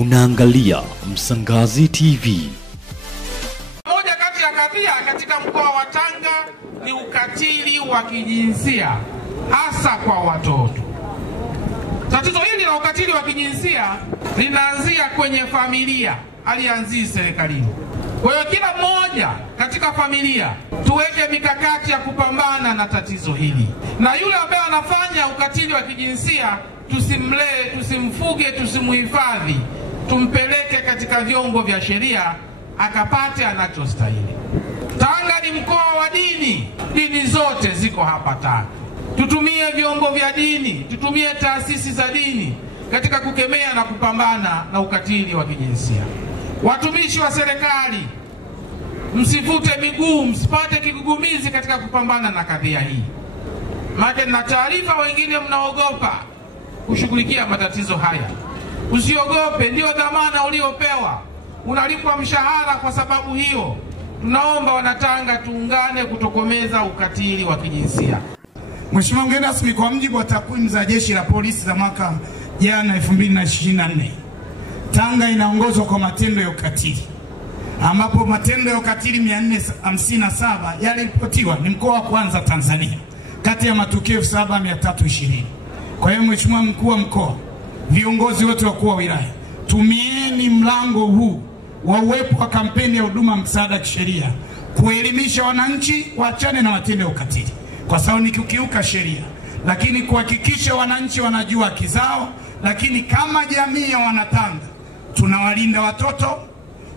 Unaangalia Msangazi TV. Moja kati ya kadhia katika mkoa wa Tanga ni ukatili wa kijinsia hasa kwa watoto. Tatizo hili la ukatili wa kijinsia linaanzia kwenye familia, halianzii serikalini. Kwa hiyo kila mmoja katika familia tuweke mikakati ya kupambana na tatizo hili. Na yule ambaye anafanya ukatili wa kijinsia tusimlee, tusimfuge, tusimuhifadhi, tumpeleke katika vyombo vya sheria akapate anachostahili. Tanga ni mkoa wa dini. Dini zote ziko hapa Tanga. Tutumie vyombo vya dini, tutumie taasisi za dini katika kukemea na kupambana na ukatili wa kijinsia. Watumishi wa serikali, msivute miguu, msipate kigugumizi katika kupambana na kadhia hii. Maana na taarifa wengine mnaogopa kushughulikia matatizo haya. Usiogope, ndio dhamana uliopewa. Unalipwa mshahara kwa sababu hiyo. Tunaomba Wanatanga tuungane kutokomeza ukatili wa kijinsia. Mheshimiwa mgeni rasmi, kwa mujibu wa takwimu za Jeshi la Polisi za mwaka jana 2024, Tanga inaongozwa kwa matendo ya ukatili, ambapo matendo ya ukatili 457 yaliripotiwa. Ni mkoa wa kwanza Tanzania kati ya matukio 7320. Kwa hiyo Mheshimiwa mkuu wa mkoa, viongozi wote wakuu wa wilaya, tumieni mlango huu wa uwepo wa kampeni ya huduma msaada kisheria kuelimisha wananchi waachane na matendo ya ukatili, kwa sababu ni kukiuka sheria, lakini kuhakikisha wananchi wanajua haki zao. Lakini kama jamii ya Wanatanga tunawalinda watoto,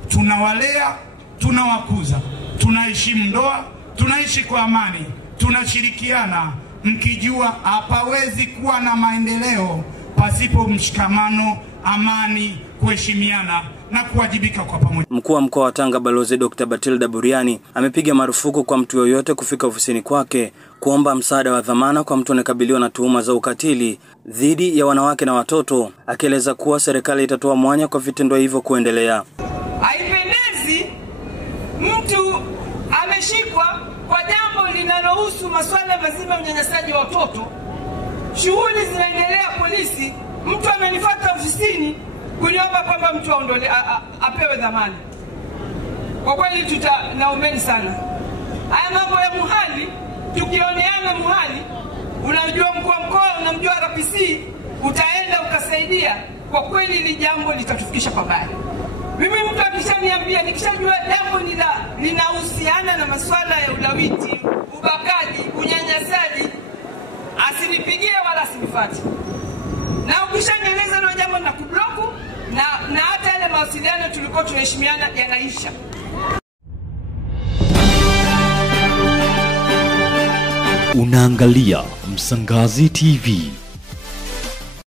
tunawalea, tunawakuza, tunaheshimu ndoa, tunaishi kwa amani, tunashirikiana, mkijua hapawezi kuwa na maendeleo pasipo mshikamano, amani, kuheshimiana na kuwajibika kwa pamoja. Mkuu wa mkoa wa Tanga Balozi Dr. Batilda Buriani amepiga marufuku kwa mtu yoyote kufika ofisini kwake kuomba msaada wa dhamana kwa mtu anayekabiliwa na tuhuma za ukatili dhidi ya wanawake na watoto, akieleza kuwa serikali itatoa mwanya kwa vitendo hivyo kuendelea. Haipendezi mtu ameshikwa kwa jambo linalohusu masuala mazima ya unyanyasaji wa watoto. Shughuli zinaendelea polisi, mtu amenifuata ofisini kuniomba kwamba mtu apewe dhamana. Kwa kweli naombeni sana. Haya mambo ya muhali, tukioneana muhali, unajua mkuu wa mkoa, unamjua RPC, utaenda ukasaidia, kwa kweli hili jambo litatufikisha pabaya. Mimi mtu akishaniambia, nikishajua jambo linahusiana na masuala ya ulawiti, ubakaji, unyanyasaji, asinipigie wala asinifuate. Na ukishanieleza ndio jambo na kubloku na hata yale mawasiliano tulikuwa tunaheshimiana yanaisha. Unaangalia Msangazi TV.